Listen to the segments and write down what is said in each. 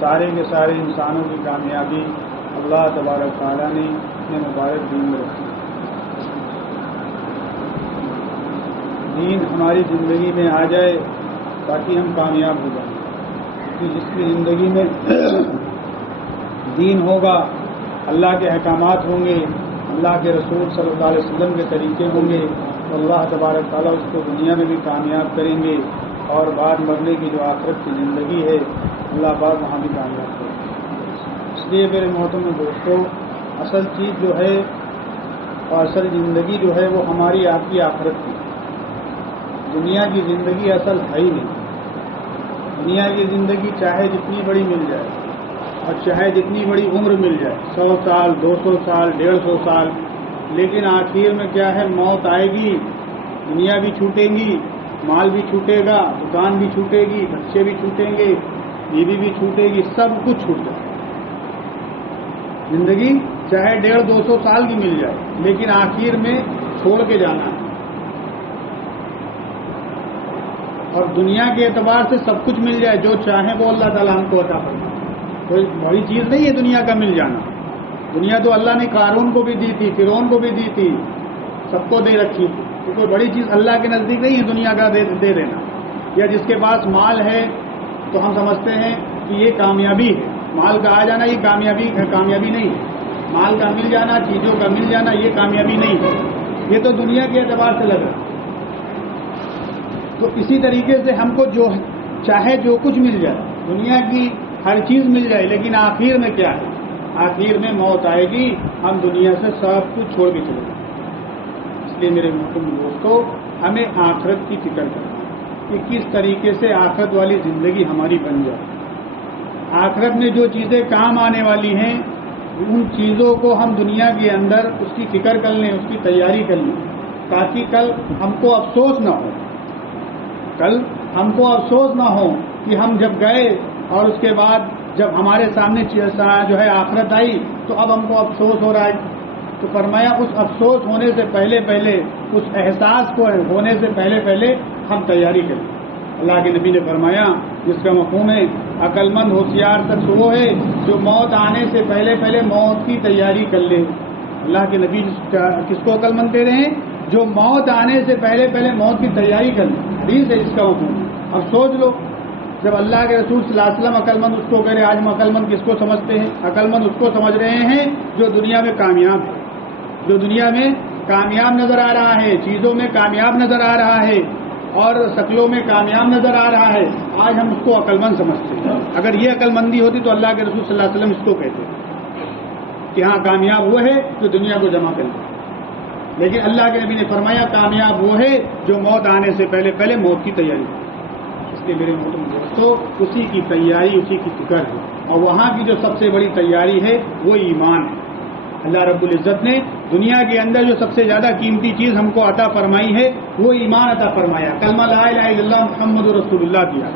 سارے کے سارے انسانوں کی کامیابی اللہ تبارک تعالیٰ نے اپنے مبارک دین میں رکھی۔ دین ہماری زندگی میں آ جائے تاکہ ہم کامیاب ہو جائیں، کہ جس کی زندگی میں دین ہوگا، اللہ کے احکامات ہوں گے، اللہ کے رسول صلی اللہ علیہ وسلم کے طریقے ہوں گے، تو اللہ تبارک تعالیٰ اس کو دنیا میں بھی کامیاب کریں گے، اور بعد مرنے کی جو آخرت کی زندگی ہے اللہ پاک وہاں بھی کامیاب کریں گے۔ اس لیے میرے محترم دوستو، اصل چیز جو ہے اور اصل زندگی جو ہے وہ ہماری آپ کی آخرت کی، دنیا کی زندگی اصل ہے ہی نہیں۔ دنیا کی زندگی چاہے جتنی بڑی مل جائے اور چاہے جتنی بڑی عمر مل جائے، 100 سال 200 سال 150 سال، لیکن آخر میں کیا ہے، موت آئے گی، دنیا بھی چھوٹیں گی، مال بھی چھوٹے گا، دکان بھی چھوٹے گی، بچے بھی چھوٹیں گے، بیوی بھی چھوٹے گی، سب کچھ چھوٹ جائے۔ زندگی چاہے 150-200 سال کی مل جائے، لیکن آخر میں چھوڑ کے جانا ہے۔ اور دنیا کے اعتبار سے سب کچھ مل جائے، جو چاہیں وہ اللہ تعالیٰ ہم کو عطا فرمائے، کوئی بڑی چیز نہیں ہے دنیا کا مل جانا۔ دنیا تو اللہ نے قارون کو بھی دی تھی، فرعون کو بھی دی تھی، سب کو دے رکھی تھی، تو کوئی بڑی چیز اللہ کے نزدیک نہیں ہے دنیا کا دے دینا۔ یا جس کے پاس مال ہے تو ہم سمجھتے ہیں کہ یہ کامیابی ہے، مال کا آ جانا یہ کامیابی نہیں ہے، مال کا مل جانا، چیزوں کا مل جانا یہ کامیابی نہیں ہے، یہ تو دنیا کے اعتبار سے لگ رہا ہے۔ تو اسی طریقے سے ہم کو جو چاہے جو کچھ مل جائے، دنیا کی ہر چیز مل جائے، لیکن آخر میں کیا ہے، آخر میں موت آئے گی، ہم دنیا سے سب کچھ چھوڑ کے چلے جائیں۔ اس لیے میرے محترم دوستو، ہمیں آخرت کی فکر کرنا کہ کس طریقے سے آخرت والی زندگی ہماری بن جائے۔ آخرت میں جو چیزیں کام آنے والی ہیں ان چیزوں کو ہم دنیا کے اندر اس کی فکر کر لیں، اس کی تیاری کر لیں، تاکہ کل ہم کو افسوس نہ ہو، کل ہم کو افسوس نہ ہو کہ ہم جب گئے اور اس کے بعد جب ہمارے سامنے جو ہے آخرت آئی تو اب ہم کو افسوس ہو رہا ہے۔ تو فرمایا اس افسوس ہونے سے پہلے اس احساس کو ہونے سے پہلے ہم تیاری کریں۔ اللہ کے نبی نے فرمایا، جس کا مفہوم ہے عقل مند ہوشیار شخص وہ ہے جو موت آنے سے پہلے موت کی تیاری کر لے۔ اللہ کے نبی کس کو عقل مند دے رہے ہیں؟ جو موت آنے سے پہلے موت کی تیاری کر لے۔ حدیث ہے اس کا مفہوم۔ اب سوچ لو، جب اللہ کے رسول صلی اللہ علیہ وسلم عقل مند اس کو کہہ رہے، آج ہم عقل مند کس کو سمجھتے ہیں؟ عقل مند اس کو سمجھ رہے ہیں جو دنیا میں کامیاب ہے، جو دنیا میں کامیاب نظر آ رہا ہے، چیزوں میں کامیاب نظر آ رہا ہے اور شکلوں میں کامیاب نظر آ رہا ہے، آج ہم اس کو عقل مند سمجھتے ہیں۔ اگر یہ عقل مندی ہوتی تو اللہ کے رسول صلی اللہ علیہ وسلم اس کو کہتے کہ ہاں کامیاب وہ ہے جو دنیا کو جمع کر لے، لیکن اللہ کے نبی نے فرمایا کامیاب وہ ہے جو موت آنے سے پہلے موت کی تیاری کرے۔ اس لیے میرے محترم دوستو، اسی کی تیاری، اسی کی فکر ہے، اور وہاں کی جو سب سے بڑی تیاری ہے وہ ایمان ہے۔ اللہ رب العزت نے دنیا کے اندر جو سب سے زیادہ قیمتی چیز ہم کو عطا فرمائی ہے وہ ایمان عطا فرمایا، کلمہ لا الہ الا اللہ محمد رسول اللہ کیا۔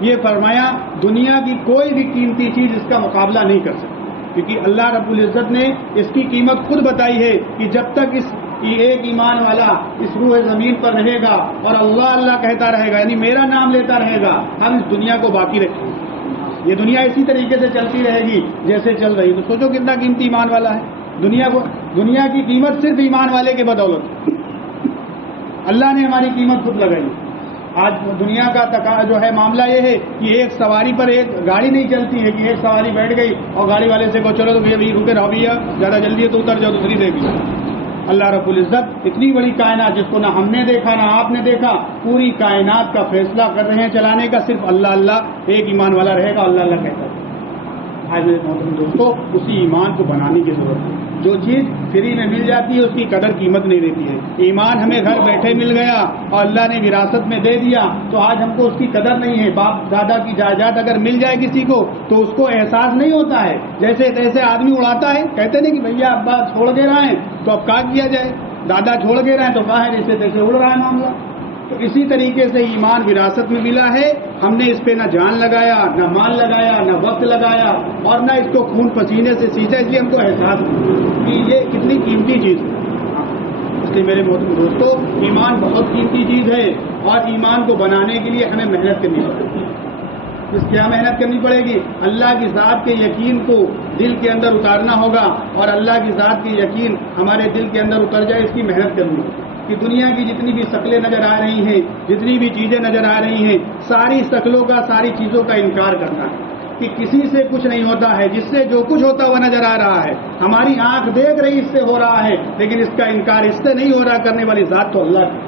یہ فرمایا دنیا کی کوئی بھی قیمتی چیز اس کا مقابلہ نہیں کر سکتی، کیونکہ اللہ رب العزت نے اس کی قیمت خود بتائی ہے کہ جب تک اس ایک ایمان والا اس روح زمین پر رہے گا اور اللہ اللہ کہتا رہے گا، یعنی میرا نام لیتا رہے گا، ہم اس دنیا کو باقی رکھیں گے۔ یہ دنیا اسی طریقے سے چلتی رہے گی جیسے چل رہی، تو سوچو کتنا قیمتی ایمان والا ہے۔ دنیا کی قیمت صرف ایمان والے کے بدولت، اللہ نے ہماری قیمت خود لگائی۔ آج دنیا کا جو ہے معاملہ یہ ہے کہ ایک سواری پر ایک گاڑی نہیں چلتی ہے کہ ایک سواری بیٹھ گئی اور گاڑی والے سے کہو چلو تو بھیا رکے رہو بھیا، زیادہ جلدی ہے تو اتر جاؤ دوسری سے بھی۔ اللہ رب العزت اتنی بڑی کائنات جس کو نہ ہم نے دیکھا نہ آپ نے دیکھا، پوری کائنات کا فیصلہ کر رہے ہیں چلانے کا صرف اللہ اللہ، ایک ایمان والا رہے گا اللہ اللہ کہتا ہے۔ آج میرے محترم دوستو، اسی ایمان کو بنانے کی ضرورت ہے۔ جو چیز فری میں مل جاتی ہے اس کی قدر قیمت نہیں رہتی ہے۔ ایمان ہمیں گھر بیٹھے مل گیا اور اللہ نے وراثت میں دے دیا تو آج ہم کو اس کی قدر نہیں ہے۔ باپ دادا کی جائیداد اگر مل جائے کسی کو تو اس کو احساس نہیں ہوتا ہے، جیسے تیسے آدمی اڑاتا ہے، کہتے نہیں کہ بھیا ابا چھوڑ دے رہا ہے تو اب کیا کیا جائے، دادا چھوڑ دے رہے ہیں تو کہا ہے جیسے تیسے اڑ رہا ہے معاملہ۔ تو اسی طریقے سے ایمان وراثت میں ملا ہے، ہم نے اس پہ نہ جان لگایا، نہ مال لگایا، نہ وقت لگایا اور نہ اس کو خون پسینے سے سینچا، اس لیے ہم کو احساس نہیں کہ یہ کتنی قیمتی چیز ہے۔ اس لیے میرے محترم دوستو، ایمان بہت قیمتی چیز ہے اور ایمان کو بنانے کے لیے ہمیں محنت کرنی پڑتی ہے۔ اس کیا محنت کرنی پڑے گی؟ اللہ کی ذات کے یقین کو دل کے اندر اتارنا ہوگا، اور اللہ کی ذات کی یقین ہمارے دل کے اندر اتر جائے، اس کی محنت کرنی ہوگی کہ دنیا کی جتنی بھی شکلیں نظر آ رہی ہیں، جتنی بھی چیزیں نظر آ رہی ہیں، ساری شکلوں کا، ساری چیزوں کا انکار کرنا ہے کہ کسی سے کچھ نہیں ہوتا ہے، جس سے جو کچھ ہوتا ہوا نظر آ رہا ہے، ہماری آنکھ دیکھ رہی اس سے ہو رہا ہے، لیکن اس کا انکار اس سے نہیں ہو رہا۔ کرنے والی ذات تو اللہ کی،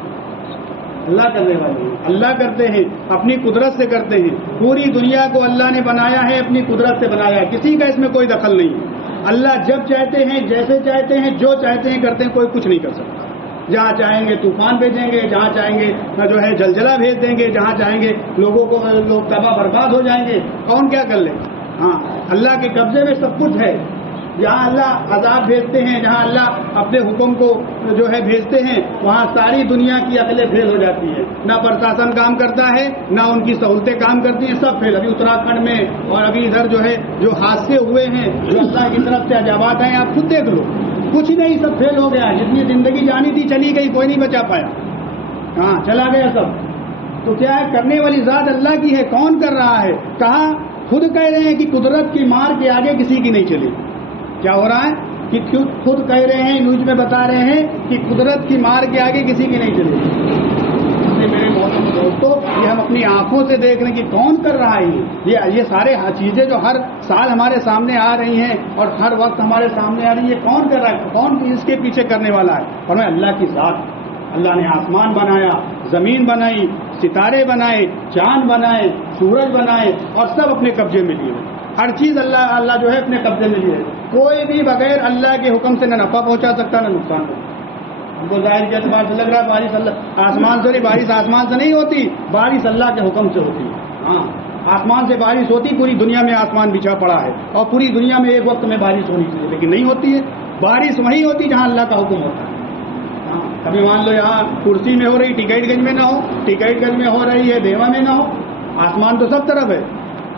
اللہ کرنے والے ہیں، اللہ کرتے ہیں، اپنی قدرت سے کرتے ہیں۔ پوری دنیا کو اللہ نے بنایا ہے، اپنی قدرت سے بنایا ہے، کسی کا اس میں کوئی دخل نہیں ہے۔ اللہ جب چاہتے ہیں، جیسے چاہتے ہیں، جو چاہتے ہیں کرتے ہیں، کوئی کچھ نہیں کر سکتا۔ جہاں چاہیں گے طوفان بھیجیں گے، جہاں چاہیں گے جو ہے زلزلہ بھیج دیں گے، جہاں چاہیں گے لوگوں کو لوگ تباہ برباد ہو جائیں گے، کون کیا کر لے؟ ہاں، اللہ کے قبضے میں سب کچھ ہے۔ جہاں اللہ عذاب بھیجتے ہیں، جہاں اللہ اپنے حکم کو جو ہے بھیجتے ہیں، وہاں ساری دنیا کی عقلیں فیل ہو جاتی ہیں، نہ پرشاسن کام کرتا ہے، نہ ان کی سہولتیں کام کرتی ہیں، سب فیل۔ ابھی اتراکھنڈ میں اور ابھی ادھر جو ہے جو حادثے ہوئے ہیں، جو اللہ کی طرف سے عذابات ہیں، آپ خود دیکھ لو، کچھ نہیں، سب فیل ہو گیا۔ جتنی زندگی جانی تھی چلی گئی، کوئی نہیں بچا پایا، ہاں چلا گیا سب۔ تو کیا ہے؟ کرنے والی ذات اللہ کی ہے، کون کر رہا ہے؟ کہا خود کہہ رہے ہیں کہ قدرت کی مار کے آگے کسی کی نہیں چلی۔ کیا ہو رہا ہے کہ خود کہہ رہے ہیں، نیوز میں بتا رہے ہیں کہ قدرت کی مار کے آگے کسی کی نہیں چلی۔ اس لیے میرے محترم دوستو، یہ ہم اپنی آنکھوں سے دیکھ رہے ہیں کہ کون کر رہا ہے یہ سارے چیزیں جو ہر سال ہمارے سامنے آ رہی ہیں اور ہر وقت ہمارے سامنے آ رہی ہیں، یہ کون کر رہا ہے؟ کون اس کے پیچھے کرنے والا ہے؟ اور میں اللہ کی ذات، اللہ نے آسمان بنایا، زمین بنائی، ستارے بنائے، چاند بنائے، سورج بنائے، اور سب اپنے قبضے میں لیے۔ ہر چیز اللہ جو ہے اپنے قبضے میں لیے۔ کوئی بھی بغیر اللہ کے حکم سے نہ نفع پہنچا سکتا نہ نقصان پہنچا۔ ہم کو ظاہر کے اعتبار سے لگ رہا ہے بارش اللہ آسمان سے نہیں، بارش آسمان سے نہیں ہوتی، بارش اللہ کے حکم سے ہوتی ہے۔ ہاں، آسمان سے بارش ہوتی، پوری دنیا میں آسمان بچھا پڑا ہے اور پوری دنیا میں ایک وقت میں بارش ہونی چاہیے، لیکن نہیں ہوتی ہے۔ بارش وہیں ہوتی جہاں اللہ کا حکم ہوتا ہے۔ ہاں، کبھی مان لو یہاں کرسی میں ہو رہی، ٹکٹ گنج میں نہ ہو، ٹکٹ گنج میں ہو رہی ہے، دیوا میں نہ ہو، آسمان تو سب طرف ہے۔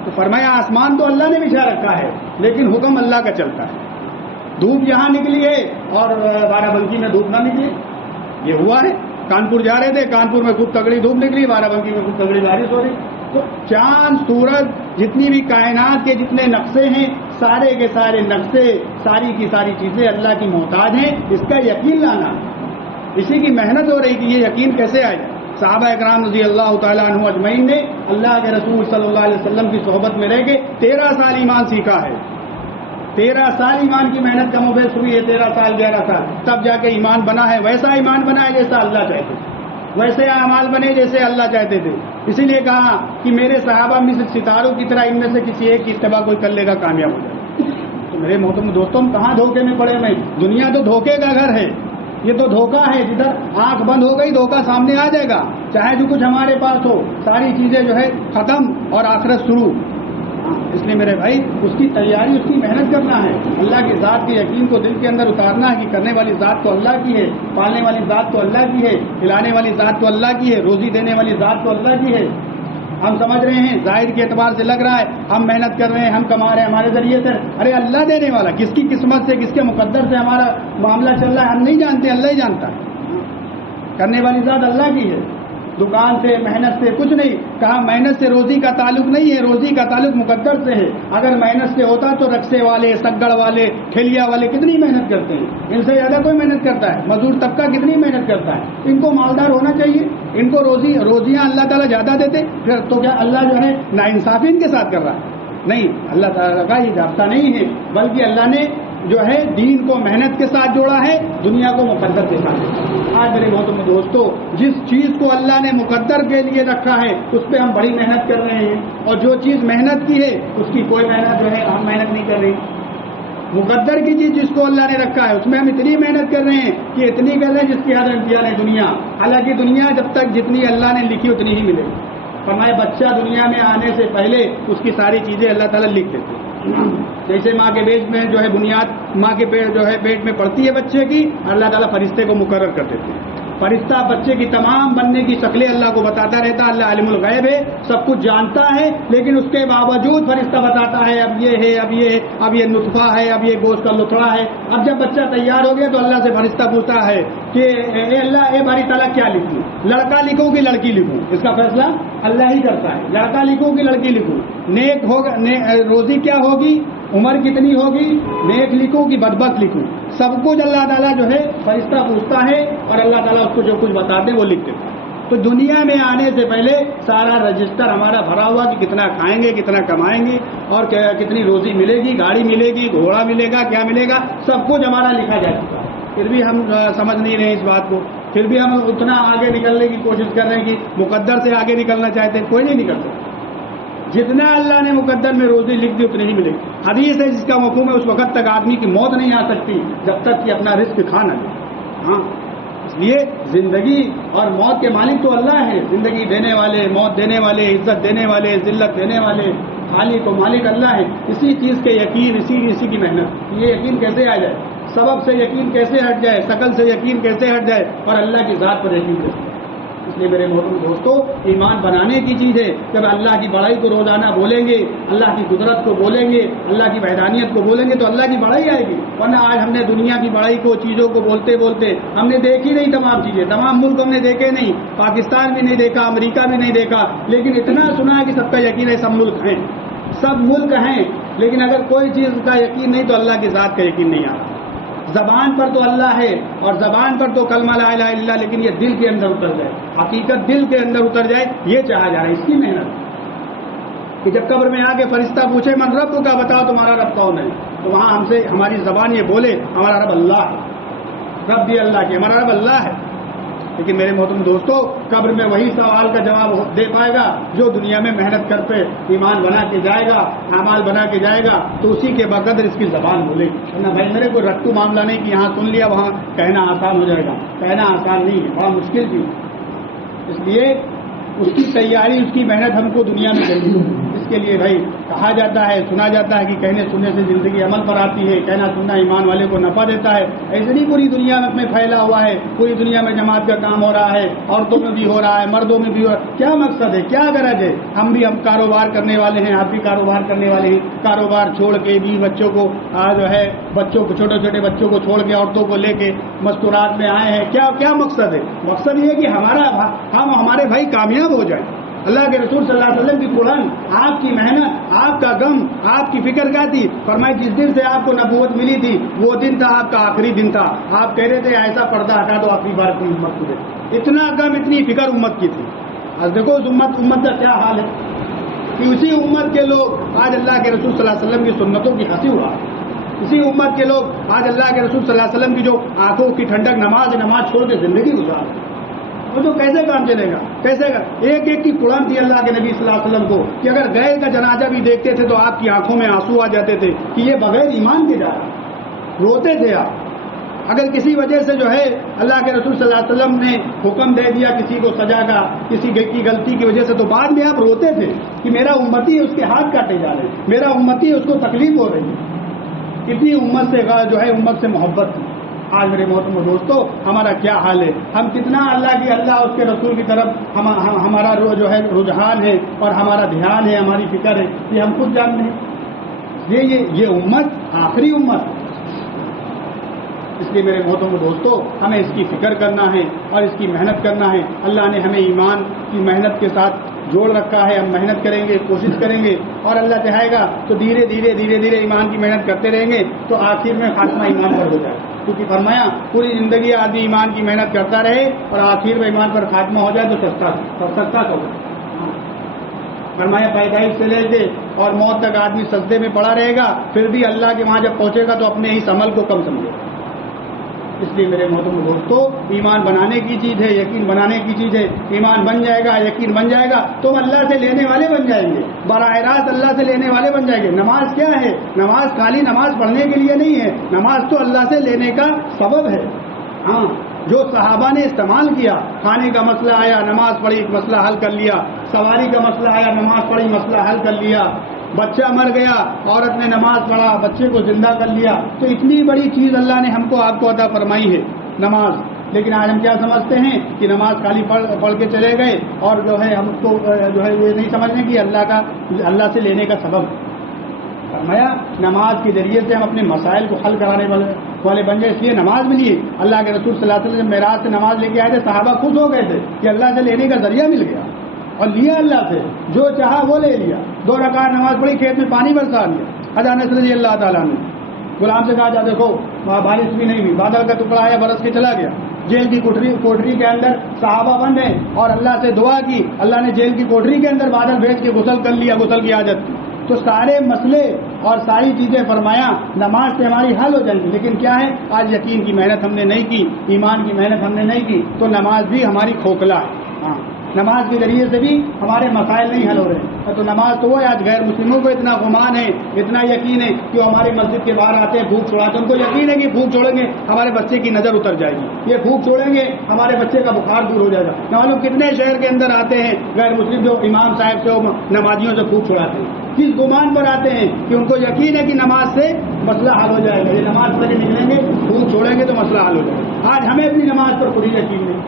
تو فرمایا آسمان تو اللہ نے بچھا رکھا ہے، لیکن حکم اللہ کا چلتا ہے۔ دھوپ یہاں نکلی ہے اور بارہ بنکی میں دھوپ نہ نکلی، یہ ہوا ہے۔ کانپور جا رہے تھے، کانپور میں خوب تگڑی دھوپ نکلی، بارہ بنکی میں خوب تگڑی بارش ہو رہی۔ تو چاند، سورج، جتنی بھی کائنات کے جتنے نقشے ہیں، سارے کے سارے نقشے، ساری کی ساری چیزیں اللہ کی محتاج ہیں، اس کا یقین لانا۔ اسی کی محنت ہو رہی کہ یہ یقین کیسے آئے۔ صحابہ اکرام رضی اللہ تعالیٰ عنہ اجمعین نے اللہ کے رسول صلی اللہ علیہ وسلم کی صحبت میں رہ کے 13 سال ایمان سیکھا ہے۔ 13 سال ایمان کی محنت کا مبحث ہوئی ہے، 13 سال 11 سال، تب جا کے ایمان بنا ہے۔ ویسا ایمان بنا ہے جیسا اللہ چاہتے تھے، ویسے اعمال بنے جیسے اللہ چاہتے تھے۔ اسی لیے کہا کہ میرے صحابہ مثل ستاروں کی طرح، ان میں سے کسی ایک کی اتباع کوئی کر لے گا، کامیاب ہو جائے۔ تو میرے محترم دوستوں، ہم کہاں دھوکے میں پڑے ہوئے؟ دنیا تو دھوکے کا گھر ہے، یہ تو دھوکہ ہے، جدھر آنکھ بند ہو گئی دھوکہ سامنے آ جائے گا، چاہے جو کچھ ہمارے پاس ہو، ساری چیزیں جو ہے ختم اور آخرت شروع۔ اس لیے میرے بھائی، اس کی تیاری، اس کی محنت کرنا ہے، اللہ کی ذات کے یقین کو دل کے اندر اتارنا ہے کہ کرنے والی ذات تو اللہ کی ہے، پالنے والی ذات تو اللہ کی ہے، کھلانے والی ذات تو اللہ کی ہے، روزی دینے والی ذات تو اللہ کی ہے۔ ہم سمجھ رہے ہیں ظاہر کے اعتبار سے لگ رہا ہے ہم محنت کر رہے ہیں، ہم کما رہے ہیں، ہمارے ذریعے سے، ارے اللہ دینے والا، کس کی قسمت سے، کس کے مقدر سے ہمارا معاملہ چل رہا ہے ہم نہیں جانتے، اللہ ہی جانتا ہے۔ کرنے والی ذات اللہ کی ہے، دکان سے، محنت سے کچھ نہیں۔ کہا محنت سے روزی کا تعلق نہیں ہے، روزی کا تعلق مقدر سے ہے۔ اگر محنت سے ہوتا تو رکشے والے، سگڑ والے، ٹھیلیا والے کتنی محنت کرتے ہیں، ان سے زیادہ کوئی محنت کرتا ہے۔ مزدور طبقہ کتنی محنت کرتا ہے، ان کو مالدار ہونا چاہیے، ان کو روزیاں اللہ تعالیٰ زیادہ دیتے، پھر تو کیا اللہ جو ہے ناانصافی ان کے ساتھ کر رہا ہے؟ نہیں، اللہ تعالیٰ کا یہ ضابطہ نہیں ہے، بلکہ اللہ نے جو ہے دین کو محنت کے ساتھ جوڑا ہے، دنیا کو مقدر کے ساتھ۔ آج میرے محترم دوستو، جس چیز کو اللہ نے مقدر کے لیے رکھا ہے اس پہ ہم بڑی محنت کر رہے ہیں، اور جو چیز محنت کی ہے اس کی کوئی محنت جو ہے ہم محنت نہیں کر رہے۔ مقدر کی چیز جس کو اللہ نے رکھا ہے اس میں ہم اتنی محنت کر رہے ہیں کہ اتنی کر رہے ہیں جس کی حد امتیاز ہے دنیا۔ حالانکہ دنیا جب تک جتنی اللہ نے لکھی اتنی ہی ملے گی۔ فرمایا بچہ دنیا میں آنے سے پہلے اس کی ساری چیزیں اللہ تعالیٰ لکھ دیتے ہیں۔ جیسے ماں کے پیٹ میں جو ہے بنیاد، ماں کے پیٹ جو ہے پیٹ میں پڑتی ہے بچے کی، اللہ تعالیٰ فرشتے کو مقرر کر دیتے ہیں۔ فرشتہ بچے کی تمام بننے کی شکلیں اللہ کو بتاتا رہتا ہے. اللہ عالم الغیب ہے, سب کچھ جانتا ہے, لیکن اس کے باوجود فرشتہ بتاتا ہے اب یہ ہے, اب یہ نطفہ ہے, اب یہ گوشت کا لتڑا ہے. اب جب بچہ تیار ہو گیا تو اللہ سے فرشتہ پوچھتا ہے کہ اے اللہ, اے باری تعالیٰ کیا لکھوں, لڑکا لکھوں کہ لڑکی لکھوں؟ اس کا فیصلہ اللہ ہی کرتا ہے. لڑکا لکھوں کہ لڑکی لکھوں, نیک ہوگا, روزی کیا ہوگی, عمر کتنی ہوگی, نیک لکھوں کہ بدبخت لکھوں؟ سب کچھ اللہ تعالیٰ جو ہے فرشتہ پوچھتا ہے اور اللہ تعالیٰ اس کو جو کچھ بتاتے ہیں وہ لکھ دیتا ہے. تو دنیا میں آنے سے پہلے سارا رجسٹر ہمارا بھرا ہوا کہ کتنا کھائیں گے, کتنا کمائیں گے, اور کتنی روزی ملے گی, گاڑی ملے گی, گھوڑا ملے گا, کیا ملے گا, سب کچھ ہمارا لکھا جا چکا ہے. پھر بھی ہم سمجھ نہیں رہے اس بات کو, پھر بھی ہم اتنا آگے نکلنے کی کوشش کر رہے ہیں کہ مقدر سے آگے نکلنا چاہتے ہیں. کوئی نہیں نکل سکتا. جتنا اللہ نے مقدر میں روزی لکھ دی اتنی ہی ملے گی. حدیث ہے جس کا مفہوم ہے اس وقت تک آدمی کی موت نہیں آ سکتی جب تک کہ اپنا رزق کھا نہ لے. ہاں, اس لیے زندگی اور موت کے مالک تو اللہ ہے. زندگی دینے والے, موت دینے والے, عزت دینے والے, ذلت دینے والے, خالق و مالک اللہ ہے. اسی چیز کے یقین, اسی کی محنت. یہ یقین کیسے آ جائے, سبب سے یقین کیسے ہٹ جائے, شکل سے یقین کیسے ہٹ جائے, اور اللہ کی ذات پر یقین کیسے. اس لیے میرے محترم دوستو, ایمان بنانے کی چیز ہے. جب اللہ کی بڑائی کو روزانہ بولیں گے, اللہ کی قدرت کو بولیں گے, اللہ کی وحدانیت کو بولیں گے تو اللہ کی بڑائی آئے گی. ورنہ آج ہم نے دنیا کی بڑائی کو, چیزوں کو بولتے بولتے ہم نے دیکھی نہیں تمام چیزیں, تمام ملک ہم نے دیکھے نہیں. پاکستان بھی نہیں دیکھا, امریکہ بھی نہیں دیکھا, لیکن اتنا سنا ہے کہ سب کا یقین ہے سب ملک ہیں, سب ملک ہیں. لیکن اگر کوئی چیز کا یقین نہیں تو اللہ کی ذات کا یقین نہیں آ رہا. زبان پر تو اللہ ہے اور زبان پر تو کلمہ لا الہ الا اللہ, لیکن یہ دل کے اندر اتر جائے, حقیقت دل کے اندر اتر جائے, یہ چاہا جا رہا ہے. اس کی محنت کہ جب قبر میں آ کے فرشتہ پوچھے من رب کا, بتاؤ تمہارا رب کون ہے, تو وہاں ہم سے ہماری زبان یہ بولے ہمارا رب اللہ ہے. رب بھی اللہ کی, ہمارا رب اللہ ہے. لیکن میرے محترم دوستو, قبر میں وہی سوال کا جواب دے پائے گا جو دنیا میں محنت کر پہ ایمان بنا کے جائے گا, اعمال بنا کے جائے گا, تو اسی کے بقدر اس کی زبان بولے گی. نا بھائی میرے کوئی رٹو معاملہ نہیں کہ یہاں سن لیا وہاں کہنا آسان ہو جائے گا. کہنا آسان نہیں ہے, بڑا مشکل چیز. اس لیے اس کی تیاری, اس کی محنت ہم کو دنیا میں کرنی ہے. اس کے لیے بھائی کہا جاتا ہے, سنا جاتا ہے کہ کہنے سننے سے زندگی عمل پر آتی ہے, کہنا سننا ایمان والے کو نفع دیتا ہے. ایسے نہیں پوری دنیا میں پھیلا ہوا ہے, پوری دنیا میں جماعت کا کام ہو رہا ہے, عورتوں میں بھی ہو رہا ہے, مردوں میں بھی ہو رہا ہے. کیا مقصد ہے, کیا غرض ہے؟ ہم کاروبار کرنے والے ہیں, آپ بھی کاروبار کرنے والے ہیں. کاروبار چھوڑ کے بھی بچوں کو جو ہے, بچوں کو, چھوٹے چھوٹے بچوں کو چھوڑ کے, عورتوں کو لے کے مستورات میں آئے ہیں. کیا مقصد ہے؟ مقصد یہ ہے کہ ہمارے بھائی کامیاب ہو جائیں. اللہ کے رسول صلی اللہ علیہ وسلم کی قرآن, آپ کی محنت, آپ کا غم, آپ کی فکر کیا تھی؟ فرمایا جس دن سے آپ کو نبوت ملی تھی وہ دن تھا آپ کا آخری دن تھا. آپ کہہ رہے تھے ایسا پردہ ہٹا دو آخری بار کی امت کو. اتنا غم, اتنی فکر امت کی تھی. آج دیکھو اس امت کا کیا حال ہے کہ اسی امت کے لوگ آج اللہ کے رسول صلی اللہ علیہ وسلم کی سنتوں کی ہنسی اڑا. اسی امت کے لوگ آج اللہ کے رسول صلی اللہ علیہ وسلم کی جو آنکھوں کی ٹھنڈک نماز چھوڑ کے زندگی گزار. تو کیسے کام چلے گا, کیسے گا؟ ایک کی قرآن تھی اللہ کے نبی صلی اللہ علیہ وسلم کو کہ اگر گئے کا جنازہ بھی دیکھتے تھے تو آپ کی آنکھوں میں آنسو آ جاتے تھے کہ یہ بغیر ایمان کے جا رہا. روتے تھے آپ. اگر کسی وجہ سے جو ہے اللہ کے رسول صلی اللہ علیہ وسلم نے حکم دے دیا کسی کو سزا کا, کسی کی غلطی کی وجہ سے, تو بعد میں آپ روتے تھے کہ میرا امتی اس کے ہاتھ کاٹے جا رہے, میرا امتی اس کو تکلیف ہو رہی ہے. کتنی امت سے جو ہے امت سے محبت تھی. آج میرے محترم دوستو ہمارا کیا حال ہے؟ ہم کتنا اللہ اس کے رسول کی طرف ہمارا جو ہے رجحان ہے اور ہمارا دھیان ہے, ہماری فکر ہے, یہ ہم خود جانتے ہیں. یہ امت آخری امت. اس لیے میرے محترم دوستو ہمیں اس کی فکر کرنا ہے اور اس کی محنت کرنا ہے. اللہ نے ہمیں ایمان کی محنت کے ساتھ جوڑ رکھا ہے. ہم محنت کریں گے, کوشش کریں گے, اور اللہ چاہے گا تو دھیرے دھیرے ایمان کی محنت کرتے رہیں گے تو آخر میں خاتمہ ایمان پر ہو جائے. کیونکہ فرمایا پوری زندگی آدمی ایمان کی محنت کرتا رہے اور آخر میں ایمان پر خاتمہ ہو جائے تو سستا کرو. فرمایا پیدائش سے لے کے اور موت تک آدمی سجدے میں پڑا رہے گا, پھر بھی اللہ کے وہاں جب پہنچے گا تو اپنے اس عمل کو کم سمجھے. اس لیے میرے محترم دوستو ایمان بنانے کی چیز ہے, یقین بنانے کی چیز ہے. ایمان بن جائے گا, یقین بن جائے گا تو ہم اللہ سے لینے والے بن جائیں گے, براہ راست اللہ سے لینے والے بن جائیں گے. نماز کیا ہے؟ نماز خالی نماز پڑھنے کے لیے نہیں ہے, نماز تو اللہ سے لینے کا سبب ہے. ہاں, جو صحابہ نے استعمال کیا, کھانے کا مسئلہ آیا نماز پڑھی مسئلہ حل کر لیا, سواری کا مسئلہ آیا نماز پڑھی مسئلہ حل کر لیا, بچہ مر گیا عورت نے نماز پڑھا بچے کو زندہ کر لیا. تو اتنی بڑی چیز اللہ نے ہم کو آپ کو عطا فرمائی ہے نماز. لیکن آج ہم کیا سمجھتے ہیں کہ نماز خالی پڑھ کے چلے گئے اور جو ہے ہم اس کو جو ہے یہ نہیں سمجھنے کہ اللہ سے لینے کا سبب فرمایا نماز کے ذریعے سے ہم اپنے مسائل کو حل کرانے والے بن جائے. اس لیے نماز ملی. اللہ کے رسول صلی اللہ علیہ وسلم جب معراج سے نماز لے کے آئے تھے صحابہ خوش ہو گئے تھے کہ اللہ سے لینے کا ذریعہ مل گیا اور لیا اللہ سے جو چاہا وہ لے لیا. 2 رکعت نماز پڑھی, کھیت میں پانی برسا لیا. حضرت انس رضی اللہ تعالیٰ نے غلام سے کہا جا دیکھو وہاں بارش بھی نہیں ہوئی, بادل کا ٹکڑا آیا برس کے چلا گیا. جیل کی کوٹری کے اندر صحابہ بن گئے اور اللہ سے دعا کی, اللہ نے جیل کی کوٹری کے اندر بادل بھیج کے غسل کر لیا, غسل کی عادت کی. تو سارے مسئلے اور ساری چیزیں فرمایا نماز سے ہماری حل ہو جائیں گی. لیکن کیا ہے, آج یقین کی محنت ہم نے نہیں کی, ایمان کی محنت ہم نے نہیں کی, تو نماز بھی ہماری کھوکھلا ہے. ہاں, نماز کے ذریعے سے بھی ہمارے مسائل نہیں حل ہو رہے ہیں. تو نماز تو وہ ہے, آج غیر مسلموں کو اتنا گمان ہے, اتنا یقین ہے کہ وہ ہمارے مسجد کے باہر آتے ہیں بھوک چھوڑاتے ہیں. ان کو یقین ہے کہ بھوک چھوڑیں گے ہمارے بچے کی نظر اتر جائے گی, یہ بھوک چھوڑیں گے ہمارے بچے کا بخار دور ہو جائے گا. معلوم کتنے شہر کے اندر آتے ہیں غیر مسلم جو امام صاحب سے نمازیوں سے بھوک چھوڑاتے ہیں, کس گمان پر آتے ہیں کہ ان کو یقین ہے کہ نماز سے مسئلہ حل ہو جائے گا. یہ نماز پڑھ کے نکلیں گے, بھوک چھوڑیں گے تو مسئلہ حل ہو جائے گا. آج ہمیں بھی نماز پر کوئی یقین نہیں,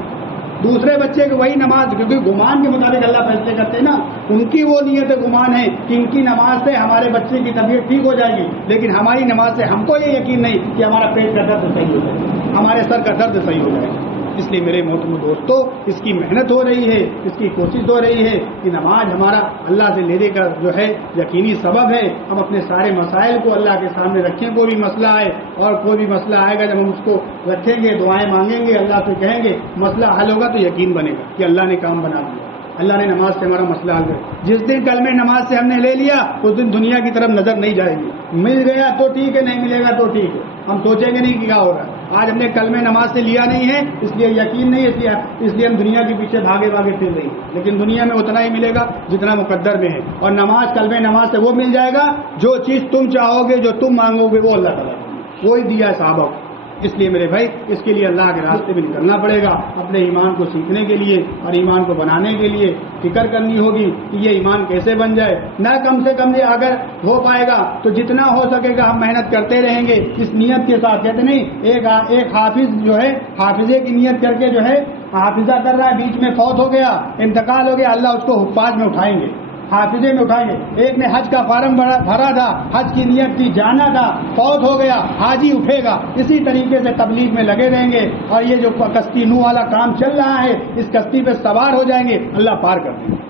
دوسرے بچے کی وہی نماز, کیونکہ گمان کے مطابق اللہ فیصلے کرتے ہیں نا, ان کی وہ نیت گمان ہے کہ ان کی نماز سے ہمارے بچے کی طبیعت ٹھیک ہو جائے گی. لیکن ہماری نماز سے ہم کو یہ یقین نہیں کہ ہمارا پیٹ کا درد صحیح ہو جائے گا, ہمارے سر کا درد صحیح ہو جائے گا. اس لیے میرے محترم دوستو, اس کی محنت ہو رہی ہے, اس کی کوشش ہو رہی ہے کہ نماز ہمارا اللہ سے لینے کا جو ہے یقینی سبب ہے. ہم اپنے سارے مسائل کو اللہ کے سامنے رکھیں. کوئی بھی مسئلہ آئے اور کوئی بھی مسئلہ آئے گا, جب ہم اس کو رکھیں گے, دعائیں مانگیں گے, اللہ سے کہیں گے, مسئلہ حل ہوگا تو یقین بنے گا کہ اللہ نے کام بنا دیا, اللہ نے نماز سے ہمارا مسئلہ حل کر. جس دن کل میں نماز سے ہم نے لے لیا اس دن دنیا کی طرف نظر نہیں جائے گی. مل گیا تو ٹھیک ہے, نہیں ملے گا تو ٹھیک ہے, ہم سوچیں گے نہیں کہ کیا ہو رہا ہے. آج ہم نے کل میں نماز سے لیا نہیں ہے, اس لیے یقین نہیں, اس لیے ہم دنیا کے پیچھے بھاگے پھر رہی ہیں. لیکن دنیا میں اتنا ہی ملے گا جتنا مقدر میں ہے. اور نماز کل میں نماز سے وہ مل جائے گا جو چیز تم چاہو گے, جو تم مانگو گے, وہ اللہ تعالیٰ وہی دیا ہے صحابہ کو. اس لیے میرے بھائی اس کے لیے اللہ کے راستے میں نکلنا پڑے گا. اپنے ایمان کو سیکھنے کے لیے اور ایمان کو بنانے کے لیے فکر کرنی ہوگی کہ یہ ایمان کیسے بن جائے. نہ کم سے کم یہ اگر ہو پائے گا تو جتنا ہو سکے گا ہم محنت کرتے رہیں گے اس نیت کے ساتھ. کہتے نہیں ایک حافظ جو ہے حافظے کی نیت کر کے جو ہے حافظہ کر رہا ہے, بیچ میں فوت ہو گیا, انتقال ہو گیا, اللہ اس کو حفاظ میں اٹھائیں گے, حافظے میں اٹھائیں گے. ایک نے حج کا فارم بھرا تھا, حج کی نیت کی, جانا تھا, فوت ہو گیا, حاجی اٹھے گا. اسی طریقے سے تبلیغ میں لگے رہیں گے اور یہ جو کشتی نو والا کام چل رہا ہے اس کشتی پہ سوار ہو جائیں گے, اللہ پار کر دیں گے,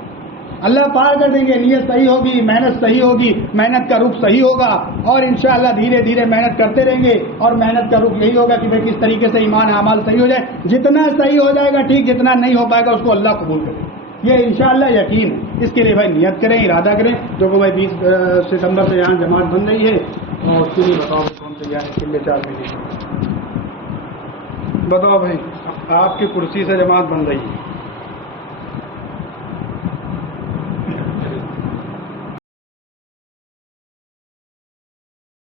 اللہ پار کر دیں گے. نیت صحیح ہوگی, محنت صحیح ہوگی, محنت کا رخ صحیح ہوگا اور انشاءاللہ دھیرے دھیرے محنت کرتے رہیں گے. اور محنت کا رخ یہی ہوگا کہ بھائی کس طریقے سے ایمان اعمال صحیح ہو جائے. جتنا صحیح ہو جائے گا ٹھیک, جتنا نہیں ہو پائے گا اس کو اللہ قبول کرے. یہ انشاءاللہ یقین ہے. اس کے لیے بھائی نیت کریں, ارادہ کریں. جو کہ بھائی 20 ستمبر سے یہاں جماعت بن رہی ہے اور اس کے لیے بتاؤ کون تیار ہے قلعے 4 میں. بتاؤ بھائی آپ کی کرسی سے جماعت بن رہی ہے.